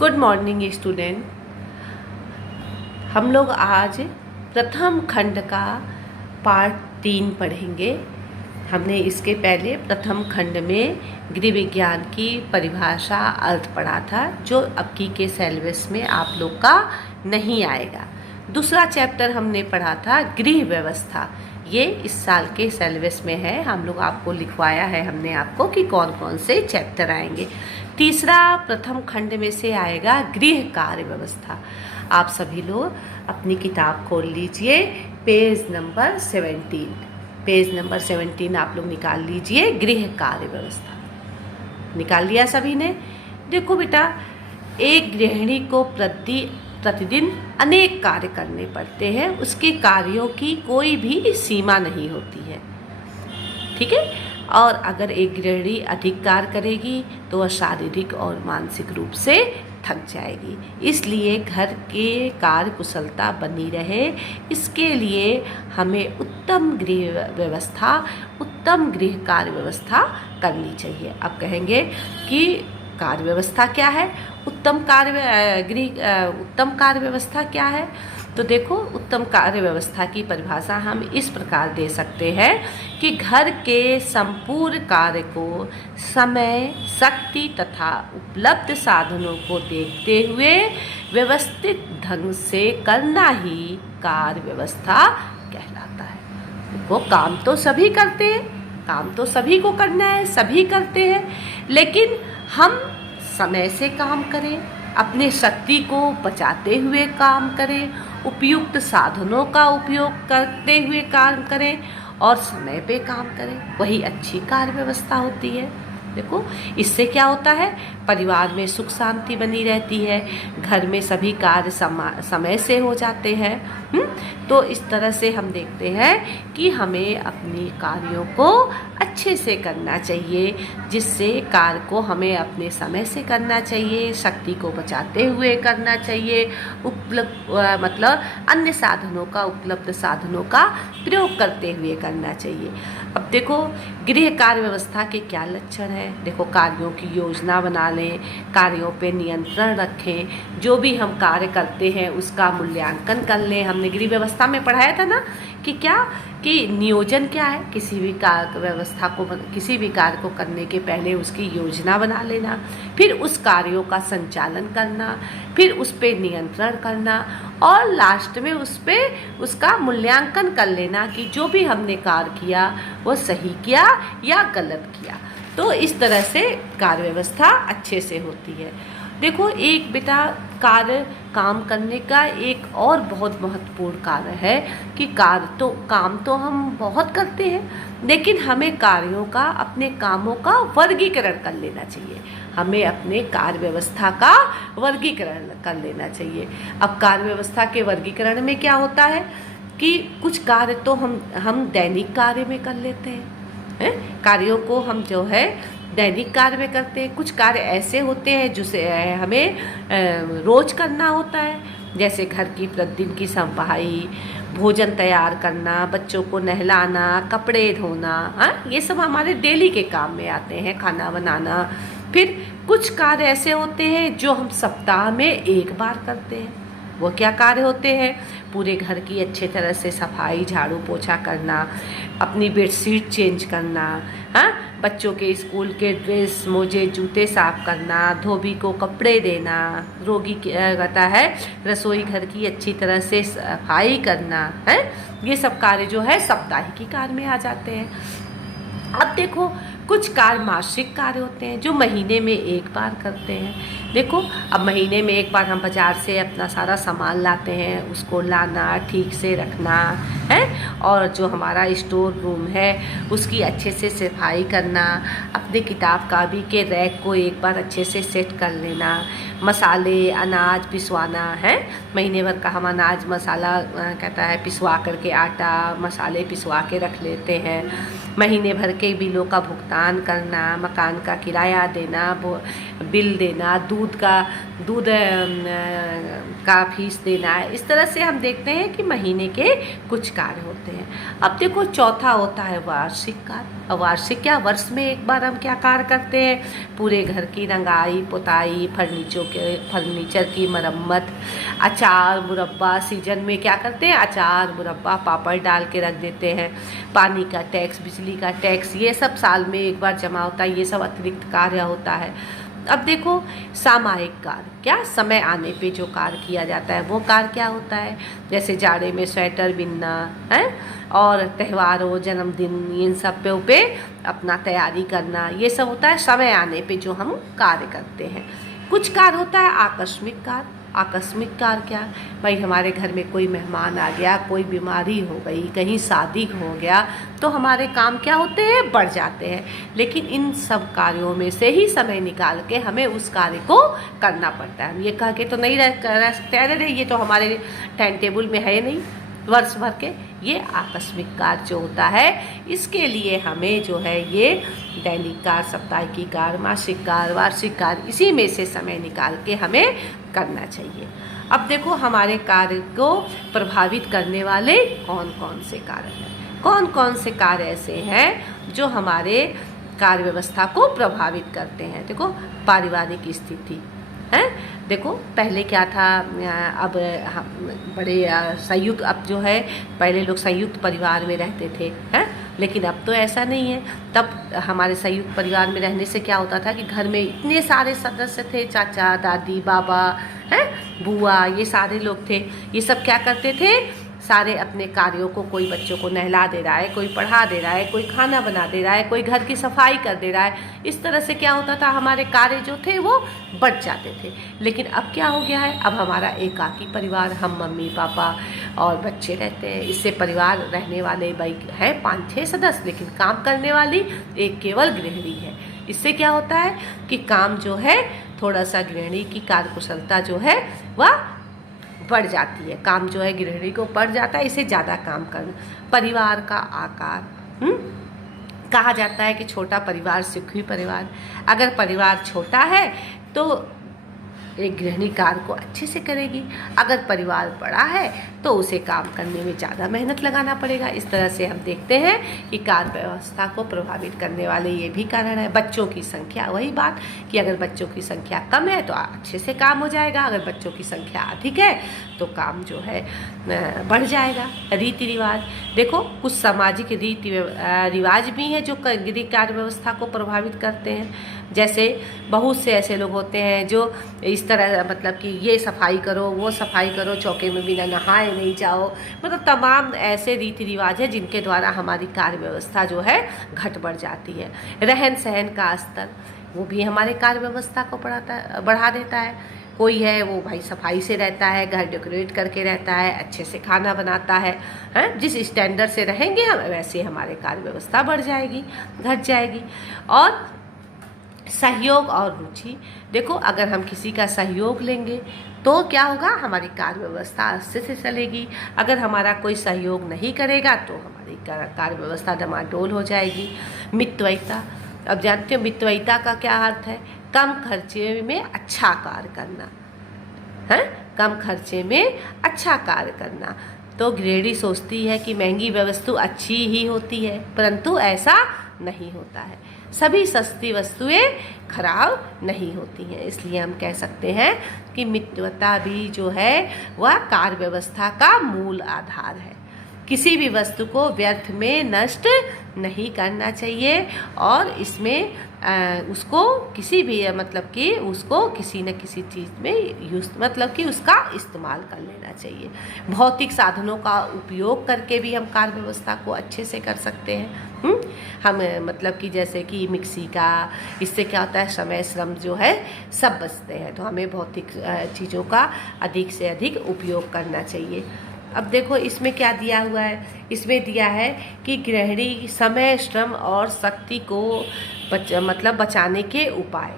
Good morning student. हम लोग आज प्रथम खंड का पार्ट 3 पढ़ेंगे। हमने इसके पहले प्रथम खंड में गृह विज्ञान की परिभाषा अर्थ पढ़ा था, जो अबकी के सिलेबस में आप लोग का नहीं आएगा। दूसरा चैप्टर हमने पढ़ा था गृह व्यवस्था, ये इस साल के सिलेबस में है। हम लोग आपको लिखवाया है हमने आपको कि कौन कौन से चैप्टर आएंगे। तीसरा प्रथम खंड में से आएगा गृह कार्य व्यवस्था। आप सभी लोग अपनी किताब खोल लीजिए, पेज नंबर 17। पेज नंबर 17 आप लोग निकाल लीजिए। गृह कार्य व्यवस्था निकाल लिया सभी ने? देखो बेटा, एक गृहिणी को प्रतिदिन अनेक कार्य करने पड़ते हैं। उसके कार्यों की कोई भी सीमा नहीं होती है, ठीक है। और अगर एक गृहिणी अधिक कार्य करेगी तो वह शारीरिक और मानसिक रूप से थक जाएगी। इसलिए घर के कार्य कुशलता बनी रहे, इसके लिए हमें उत्तम गृह व्यवस्था, उत्तम गृह कार्य व्यवस्था करनी चाहिए। अब कहेंगे कि कार्य व्यवस्था क्या है, उत्तम कार्य व्यवस्था क्या है? तो देखो, उत्तम कार्य व्यवस्था की परिभाषा हम इस प्रकार दे सकते हैं कि घर के संपूर्ण कार्य को समय, शक्ति तथा उपलब्ध साधनों को देखते हुए व्यवस्थित ढंग से करना ही कार्य व्यवस्था कहलाता है। देखो, काम तो सभी करते हैं, काम तो सभी को करना है, सभी करते हैं, लेकिन हम समय से काम करें, अपने शक्ति को बचाते हुए काम करें, उपयुक्त साधनों का उपयोग करते हुए काम करें और समय पे काम करें, वही अच्छी कार्य व्यवस्था होती है। देखो, इससे क्या होता है, परिवार में सुख शांति बनी रहती है, घर में सभी कार्य समय से हो जाते हैं। तो इस तरह से हम देखते हैं कि हमें अपनी कार्यों को अच्छे से करना चाहिए, जिससे कार्य को हमें अपने समय से करना चाहिए, शक्ति को बचाते हुए करना चाहिए, मतलब अन्य साधनों का, उपलब्ध साधनों का प्रयोग करते हुए करना चाहिए। अब देखो, गृह कार्य व्यवस्था के क्या लक्षण हैं। देखो, कार्यों की योजना बना लें, कार्यों पे नियंत्रण रखें, जो भी हम कार्य करते हैं उसका मूल्यांकन कर लें। हमने गृह व्यवस्था में पढ़ाया था ना कि नियोजन क्या है, किसी भी कार्य को करने के पहले उसकी योजना बना लेना, फिर उस कार्यों का संचालन करना, फिर उस पे नियंत्रण करना और लास्ट में उसका मूल्यांकन कर लेना कि जो भी हमने कार्य किया वो सही किया या गलत किया। तो इस तरह से कार्य व्यवस्था अच्छे से होती है। देखो, एक बेटा काम करने का एक और बहुत महत्वपूर्ण कार्य है कि काम तो हम बहुत करते हैं, लेकिन हमें कार्यों का, अपने कामों का वर्गीकरण कर लेना चाहिए। हमें अपने कार्य व्यवस्था का वर्गीकरण कर लेना चाहिए। अब कार्य व्यवस्था के वर्गीकरण में क्या होता है कि कुछ कार्य तो हम दैनिक कार्य में कर लेते हैं, कार्यों को हम जो है दैनिक कार्य में करते हैं। कुछ कार्य ऐसे होते हैं जिसे हमें रोज करना होता है, जैसे घर की प्रतिदिन की सफाई, भोजन तैयार करना, बच्चों को नहलाना, कपड़े धोना, ये सब हमारे डेली के काम में आते हैं, खाना बनाना। फिर कुछ कार्य ऐसे होते हैं जो हम सप्ताह में एक बार करते हैं। वो क्या कार्य होते हैं? पूरे घर की अच्छे तरह से सफाई, झाड़ू पोछा करना, अपनी बेडशीट चेंज करना, बच्चों के स्कूल के ड्रेस, मोजे, जूते साफ करना, धोबी को कपड़े देना, रोगी कहता है रसोई घर की अच्छी तरह से सफाई करना है। ये सब कार्य जो है साप्ताहिक कार्य में आ जाते हैं। अब देखो, कुछ कार्य मासिक कार्य होते हैं जो महीने में एक बार करते हैं। देखो, अब महीने में एक बार हम बाज़ार से अपना सारा सामान लाते हैं, उसको लाना, ठीक से रखना है, और जो हमारा स्टोर रूम है उसकी अच्छे से सफाई करना, अपने किताब कापी के रैक को एक बार अच्छे से सेट कर लेना, मसाले, अनाज पिसवाना है। महीने भर का हम अनाज, मसाला कहता है पिसवा करके, आटा, मसाले पिसवा के रख लेते हैं। महीने भर के बिलों का भुगतान करना, मकान का किराया देना, बिल देना, दूध दूध का फीस देना है। इस तरह से हम देखते हैं कि महीने के कुछ कार्य होते हैं। अब देखो चौथा होता है वार्षिक कार्य। वार्षिक क्या, वर्ष में एक बार हम क्या कार्य करते हैं, पूरे घर की रंगाई पुताई, फर्नीचर की मरम्मत, अचार मुरब्बा, सीजन में क्या करते हैं, अचार मुरब्बा पापड़ डाल के रख देते हैं, पानी का टैक्स, बिजली का टैक्स, ये सब साल में एक बार जमा होता है, ये सब अतिरिक्त कार्य होता है। अब देखो सामायिक कार्य, क्या समय आने पे जो कार्य किया जाता है वो कार्य क्या होता है, जैसे जाड़े में स्वेटर बिनना है, और त्योहारों जन्मदिन इन सब पे अपना तैयारी करना, ये सब होता है समय आने पे जो हम कार्य करते हैं। कुछ कार्य होता है आकस्मिक कार्य। आकस्मिक कार्य क्या, भाई हमारे घर में कोई मेहमान आ गया, कोई बीमारी हो गई, कहीं शादी हो गया, तो हमारे काम क्या होते हैं, बढ़ जाते हैं। लेकिन इन सब कार्यों में से ही समय निकाल के हमें उस कार्य को करना पड़ता है। हम ये कह के तो नहीं रह सकते, अरे ये तो हमारे टाइम टेबल में है नहीं वर्ष भर के। ये आकस्मिक कार्य जो होता है, इसके लिए हमें जो है ये दैनिक कार्य, साप्ताहिक कार्य, मासिक कार्य, वार्षिक कार्य, इसी में से समय निकाल के हमें करना चाहिए। अब देखो हमारे कार्य को प्रभावित करने वाले कौन कौन से कार्य हैं, कौन कौन से कार्य ऐसे हैं जो हमारे कार्य व्यवस्था को प्रभावित करते हैं। देखो पारिवारिक स्थिति है, देखो पहले क्या था, अब बड़े संयुक्त, अब जो है पहले लोग संयुक्त परिवार में रहते थे हैं, लेकिन अब तो ऐसा नहीं है। तब हमारे संयुक्त परिवार में रहने से क्या होता था कि घर में इतने सारे सदस्य थे, चाचा दादी बाबा हैं, बुआ, ये सारे लोग थे। ये सब क्या करते थे, सारे अपने कार्यों को, कोई बच्चों को नहला दे रहा है, कोई पढ़ा दे रहा है, कोई खाना बना दे रहा है, कोई घर की सफाई कर दे रहा है। इस तरह से क्या होता था, हमारे कार्य जो थे वो बढ़ जाते थे। लेकिन अब क्या हो गया है, अब हमारा एकाकी परिवार, हम मम्मी पापा और बच्चे रहते हैं। इससे परिवार रहने वाले भाई है 5-6 सदस्य, लेकिन काम करने वाली एक केवल गृहिणी है। इससे क्या होता है कि काम जो है, थोड़ा सा गृहिणी की कार्यकुशलता जो है वह बढ़ जाती है, काम जो है गृहिणी को बढ़ जाता है, इसे ज़्यादा काम करना। परिवार का आकार, कहा जाता है कि छोटा परिवार सुखी परिवार। अगर परिवार छोटा है तो एक गृहिणी कार्य को अच्छे से करेगी, अगर परिवार बड़ा है तो उसे काम करने में ज़्यादा मेहनत लगाना पड़ेगा। इस तरह से हम देखते हैं कि कार्य व्यवस्था को प्रभावित करने वाले ये भी कारण है। बच्चों की संख्या, वही बात कि अगर बच्चों की संख्या कम है तो अच्छे से काम हो जाएगा, अगर बच्चों की संख्या अधिक है तो काम जो है बढ़ जाएगा। रीति रिवाज, देखो कुछ सामाजिक रीति रिवाज भी हैं जो कार्य व्यवस्था को प्रभावित करते हैं। जैसे बहुत से ऐसे लोग होते हैं जो इस तरह, मतलब कि ये सफाई करो, वो सफाई करो, चौके में बिना नहाए नहीं जाओ, मतलब तमाम ऐसे रीति रिवाज हैं जिनके द्वारा हमारी कार्य व्यवस्था जो है घट बढ़ जाती है। रहन सहन का स्तर, वो भी हमारे कार्य व्यवस्था को बढ़ा देता है। कोई है वो भाई सफाई से रहता है, घर डेकोरेट करके रहता है, अच्छे से खाना बनाता है, हैं, जिस स्टैंडर्ड से रहेंगे हम वैसे हमारे कार्य व्यवस्था बढ़ जाएगी, घट जाएगी। और सहयोग और रुचि, देखो अगर हम किसी का सहयोग लेंगे तो क्या होगा, हमारी कार्य व्यवस्था अच्छे से चलेगी। अगर हमारा कोई सहयोग नहीं करेगा तो हमारी कार्य व्यवस्था डमाडोल हो जाएगी। मितव्ययिता, अब जानते हो मितव्ययिता का क्या अर्थ है, कम खर्चे में अच्छा कार्य करना है, कम खर्चे में अच्छा कार्य करना। तो गृहिणी सोचती है कि महंगी वस्तु अच्छी ही होती है, परंतु ऐसा नहीं होता है। सभी सस्ती वस्तुएं खराब नहीं होती हैं। इसलिए हम कह सकते हैं कि मितव्ययिता भी जो है वह कार्य व्यवस्था का मूल आधार है। किसी भी वस्तु को व्यर्थ में नष्ट नहीं करना चाहिए और इसमें उसको किसी भी मतलब कि उसको किसी न किसी चीज़ में मतलब कि उसका इस्तेमाल कर लेना चाहिए। भौतिक साधनों का उपयोग करके भी हम कार्य व्यवस्था को अच्छे से कर सकते हैं। हम मतलब कि जैसे कि मिक्सी का, इससे क्या होता है समय श्रम जो है सब बचते हैं, तो हमें भौतिक चीज़ों का अधिक से अधिक उपयोग करना चाहिए। अब देखो इसमें क्या दिया हुआ है, इसमें दिया है कि गृहिणी समय श्रम और शक्ति को बचाने के उपाय,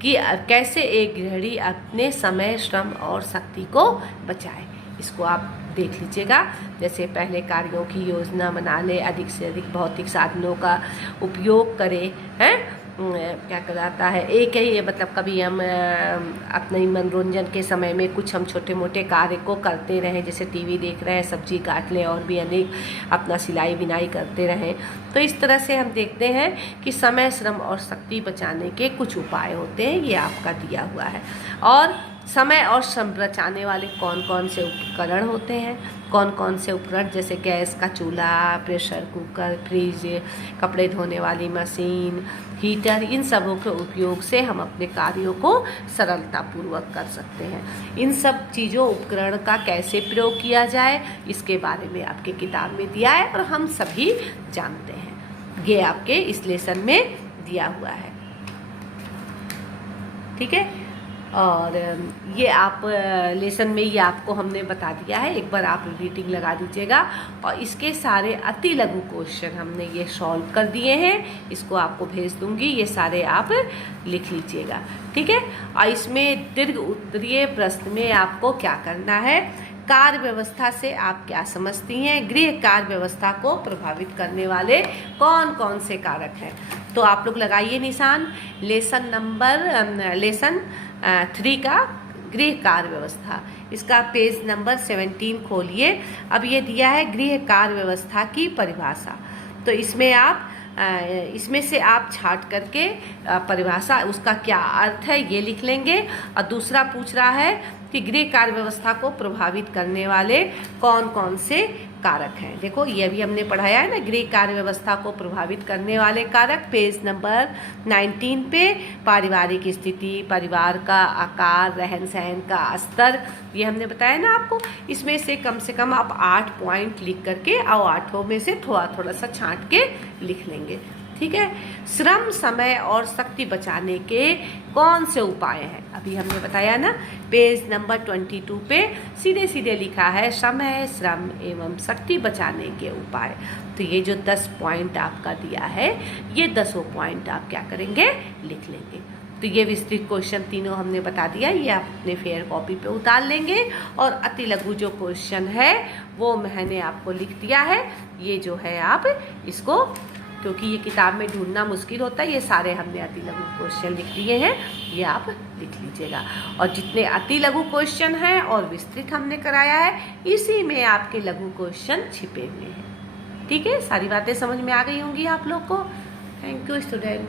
कि कैसे एक गृहिणी अपने समय श्रम और शक्ति को बचाए। इसको आप देख लीजिएगा। जैसे पहले कार्यों की योजना बना ले, अधिक से अधिक भौतिक साधनों का उपयोग करे, हैं, क्या कहलाता है, एक ही मतलब कभी हम अपने मनोरंजन के समय में कुछ हम छोटे मोटे कार्य को करते रहें, जैसे टीवी देख रहे हैं, सब्जी काट लें और भी अनेक अपना सिलाई बिनाई करते रहें। तो इस तरह से हम देखते हैं कि समय, श्रम और शक्ति बचाने के कुछ उपाय होते हैं, ये आपका दिया हुआ है। और समय और श्रम बचाने वाले कौन कौन से उपकरण होते हैं, कौन कौन से उपकरण, जैसे गैस का चूल्हा, प्रेशर कुकर, फ्रिज, कपड़े धोने वाली मशीन, हीटर, इन सबों के उपयोग से हम अपने कार्यों को सरलतापूर्वक कर सकते हैं। इन सब चीज़ों, उपकरण का कैसे प्रयोग किया जाए, इसके बारे में आपके किताब में दिया है और हम सभी जानते हैं। ये आपके इस लेसन में दिया हुआ है, ठीक है। और ये आप लेसन में ये आपको हमने बता दिया है, एक बार आप रीडिंग लगा दीजिएगा। और इसके सारे अति लघु क्वेश्चन हमने ये सॉल्व कर दिए हैं, इसको आपको भेज दूंगी, ये सारे आप लिख लीजिएगा, ठीक है। और इसमें दीर्घ उत्तरीय प्रश्न में आपको क्या करना है, कार्य व्यवस्था से आप क्या समझती हैं, गृह कार्य व्यवस्था को प्रभावित करने वाले कौन कौन से कारक हैं। तो आप लोग लगाइए निशान, लेसन 3 का गृह कार्य व्यवस्था, इसका पेज नंबर 17 खोलिए। अब ये दिया है गृह कार्य व्यवस्था की परिभाषा, तो इसमें आप इसमें से आप छांट करके परिभाषा, उसका क्या अर्थ है ये लिख लेंगे। और दूसरा पूछ रहा है कि गृह कार्य व्यवस्था को प्रभावित करने वाले कौन कौन से कारक हैं। देखो ये भी हमने पढ़ाया है ना, गृह कार्य व्यवस्था को प्रभावित करने वाले कारक, पेज नंबर 19 पे। पारिवारिक स्थिति, परिवार का आकार, रहन सहन का स्तर, ये हमने बताया ना आपको। इसमें से कम आप 8 पॉइंट लिख करके और 8 में से थोड़ा थोड़ा सा छांट के लिख लेंगे, ठीक है। श्रम, समय और शक्ति बचाने के कौन से उपाय हैं, अभी हमने बताया ना, पेज नंबर 22 पे सीधे सीधे लिखा है समय, श्रम एवं शक्ति बचाने के उपाय। तो ये जो 10 पॉइंट आपका दिया है, ये 10 पॉइंट आप क्या करेंगे, लिख लेंगे। तो ये विस्तृत क्वेश्चन तीनों हमने बता दिया, ये आप अपने फेयर कॉपी पे उतार लेंगे। और अति लघु जो क्वेश्चन है वो मैंने आपको लिख दिया है, ये जो है आप इसको, क्योंकि ये किताब में ढूंढना मुश्किल होता है, ये सारे हमने अति लघु क्वेश्चन लिख दिए हैं, ये आप लिख लीजिएगा। और जितने अति लघु क्वेश्चन हैं और विस्तृत हमने कराया है, इसी में आपके लघु क्वेश्चन छिपे हुए हैं, ठीक है। सारी बातें समझ में आ गई होंगी आप लोग को। Thank you student.